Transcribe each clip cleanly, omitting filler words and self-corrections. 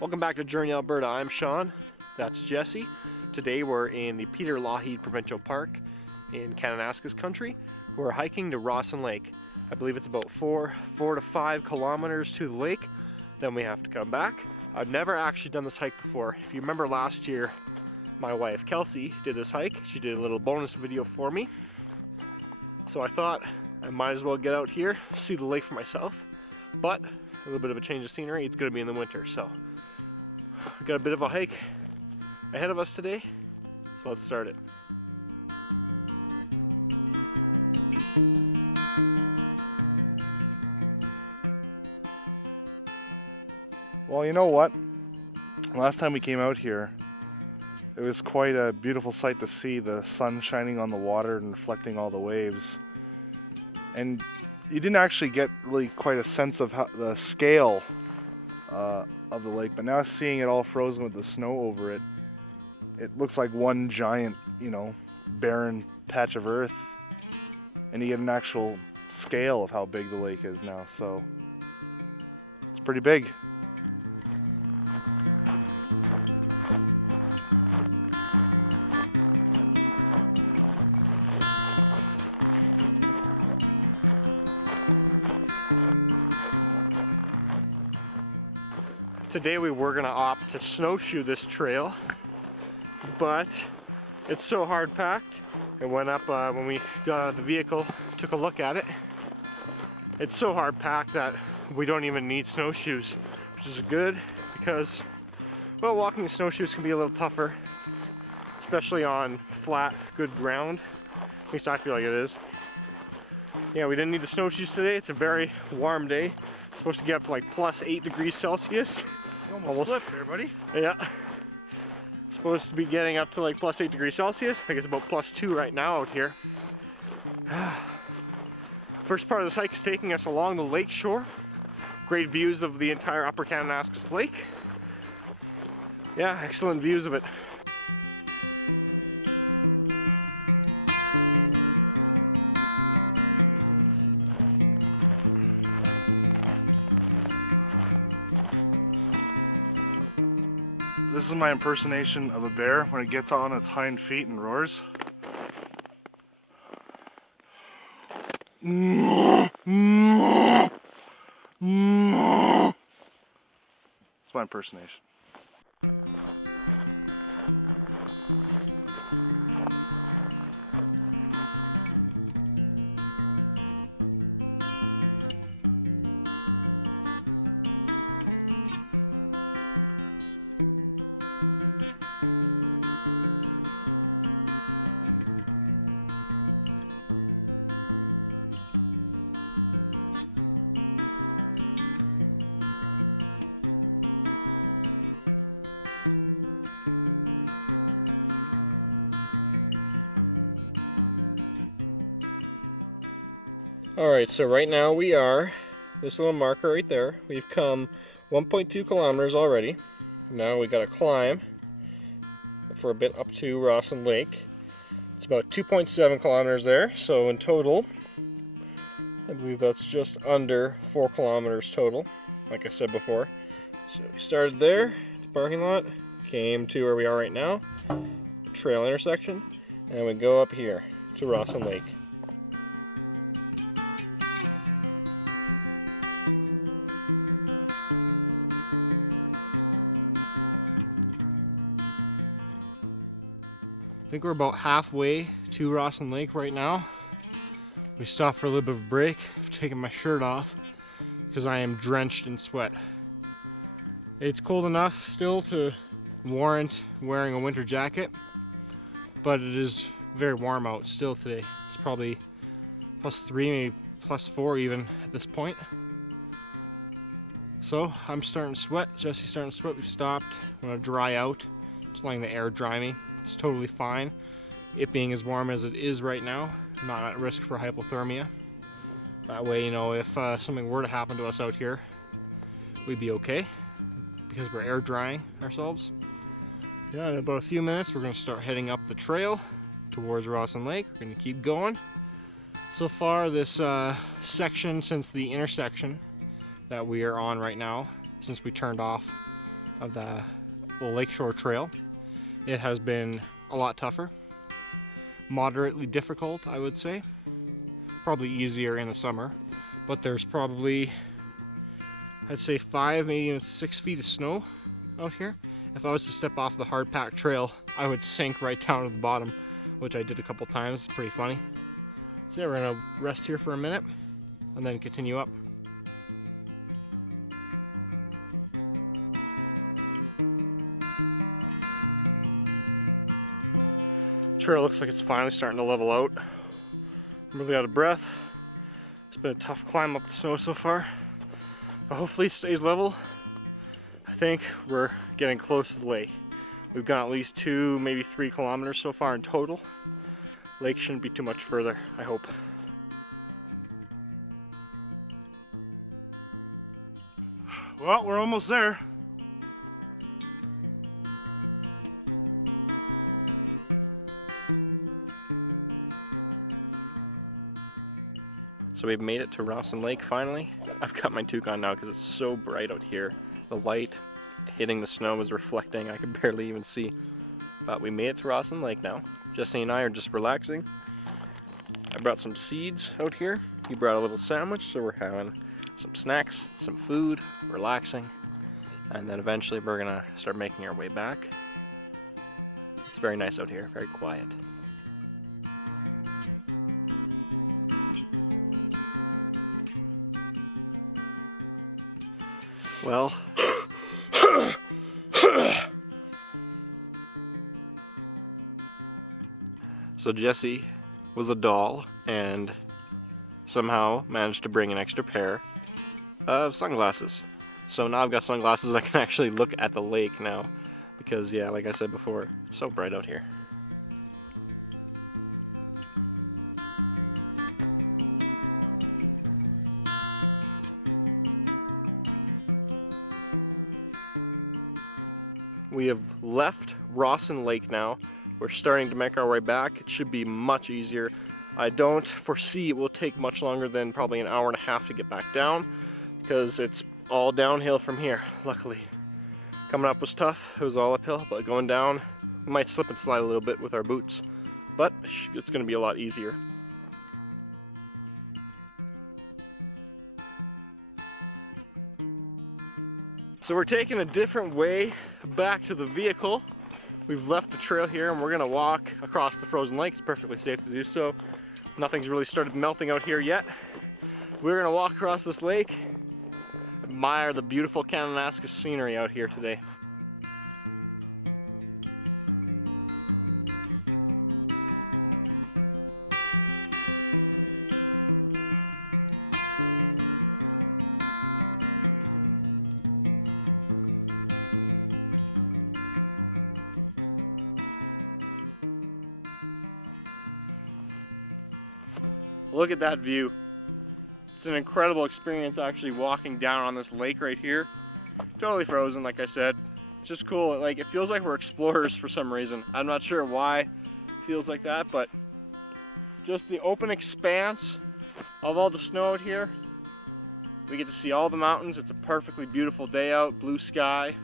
Welcome back to Journey Alberta. I'm Sean, that's Jesse. Today we're in the Peter Lougheed Provincial Park in Kananaskis country. We're hiking to Rawson Lake. I believe it's about 4 to 5 kilometers to the lake. Then we have to come back. I've never actually done this hike before. If you remember last year, my wife Kelsey did this hike. She did a little bonus video for me. So I thought I might as well get out here, see the lake for myself. But a little bit of a change of scenery. It's going to be in the winter, so we've got a bit of a hike ahead of us today, so let's start it. Well, you know what? Last time we came out here, it was quite a beautiful sight to see, the sun shining on the water and reflecting all the waves. And you didn't actually get really quite a sense of the scale of the lake, but now seeing it all frozen with the snow over it, it looks like one giant, barren patch of earth, and you get an actual scale of how big the lake is now, so it's pretty big. Today we were gonna opt to snowshoe this trail, but it's so hard packed. It went up when we got out of the vehicle, took a look at it. It's so hard packed that we don't even need snowshoes, which is good because, well, walking in snowshoes can be a little tougher, especially on flat, good ground. At least I feel like it is. Yeah, we didn't need the snowshoes today. It's a very warm day. It's supposed to get up to like plus 8 degrees Celsius. You almost slipped there, buddy. Yeah. Supposed to be getting up to like plus 8 degrees Celsius. I think it's about plus 2 right now out here. First part of this hike is taking us along the lake shore. Great views of the entire upper Kananaskis Lake. Yeah, excellent views of it. This is my impersonation of a bear when it gets on its hind feet and roars. It's my impersonation. Alright, so right now we are, this little marker right there, we've come 1.2 kilometers already. Now we gotta climb for a bit up to Rawson Lake. It's about 2.7 kilometers there, so in total, I believe that's just under 4 kilometers total, like I said before. So we started there, at the parking lot, came to where we are right now, trail intersection, and we go up here to Rawson Lake. I think we're about halfway to Rawson Lake right now. We stopped for a little bit of a break. I've taken my shirt off because I am drenched in sweat. It's cold enough still to warrant wearing a winter jacket, but it is very warm out still today. It's probably +3, maybe +4 even at this point. So I'm starting to sweat, Jesse's starting to sweat. We've stopped. I'm gonna dry out, just letting the air dry me. It's totally fine. It being as warm as it is right now, I'm not at risk for hypothermia. That way, if something were to happen to us out here, we'd be okay because we're air drying ourselves. Yeah, in about a few minutes, we're going to start heading up the trail towards Rawson Lake. We're going to keep going. So far, this section since the intersection that we are on right now, since we turned off of the Lakeshore Trail. It has been a lot tougher, moderately difficult, I would say. Probably easier in the summer, but there's probably, I'd say 5, maybe even 6 feet of snow out here. If I was to step off the hard packed trail, I would sink right down to the bottom, which I did a couple times. It's pretty funny. So yeah, we're gonna rest here for a minute and then continue up. Trail looks like it's finally starting to level out. I'm really out of breath. It's been a tough climb up the snow so far, but hopefully it stays level. I think we're getting close to the lake. We've gone at least 2, maybe 3 kilometers so far in total. Lake shouldn't be too much further, I hope. Well, we're almost there. So we've made it to Rawson Lake finally. I've got my toque on now because it's so bright out here. The light hitting the snow is reflecting, I can barely even see. But we made it to Rawson Lake now. Jesse and I are just relaxing. I brought some seeds out here. He brought a little sandwich, so we're having some snacks, some food, relaxing. And then eventually we're gonna start making our way back. It's very nice out here, very quiet. Well, so Jesse was a doll and somehow managed to bring an extra pair of sunglasses. So now I've got sunglasses and I can actually look at the lake now because, yeah, like I said before, it's so bright out here. We have left Rawson Lake now. We're starting to make our way back. It should be much easier. I don't foresee it will take much longer than probably an hour and a half to get back down because it's all downhill from here, luckily. Coming up was tough. It was all uphill, but going down, we might slip and slide a little bit with our boots, but it's going to be a lot easier. So we're taking a different way back to the vehicle. We've left the trail here and we're gonna walk across the frozen lake. It's perfectly safe to do so. Nothing's really started melting out here yet. We're gonna walk across this lake, admire the beautiful Kananaskis scenery out here today. Look at that view. It's an incredible experience actually walking down on this lake right here. Totally frozen, like I said. It's just cool. Like, it feels like we're explorers for some reason. I'm not sure why it feels like that, but just the open expanse of all the snow out here. We get to see all the mountains. It's a perfectly beautiful day out, blue sky.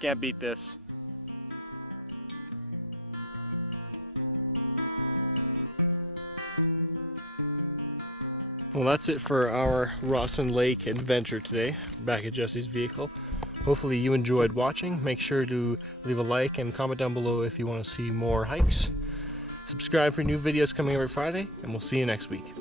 Can't beat this. Well, that's it for our Rawson Lake adventure today, back at Jesse's vehicle. Hopefully you enjoyed watching. Make sure to leave a like and comment down below if you want to see more hikes. Subscribe for new videos coming every Friday, and we'll see you next week.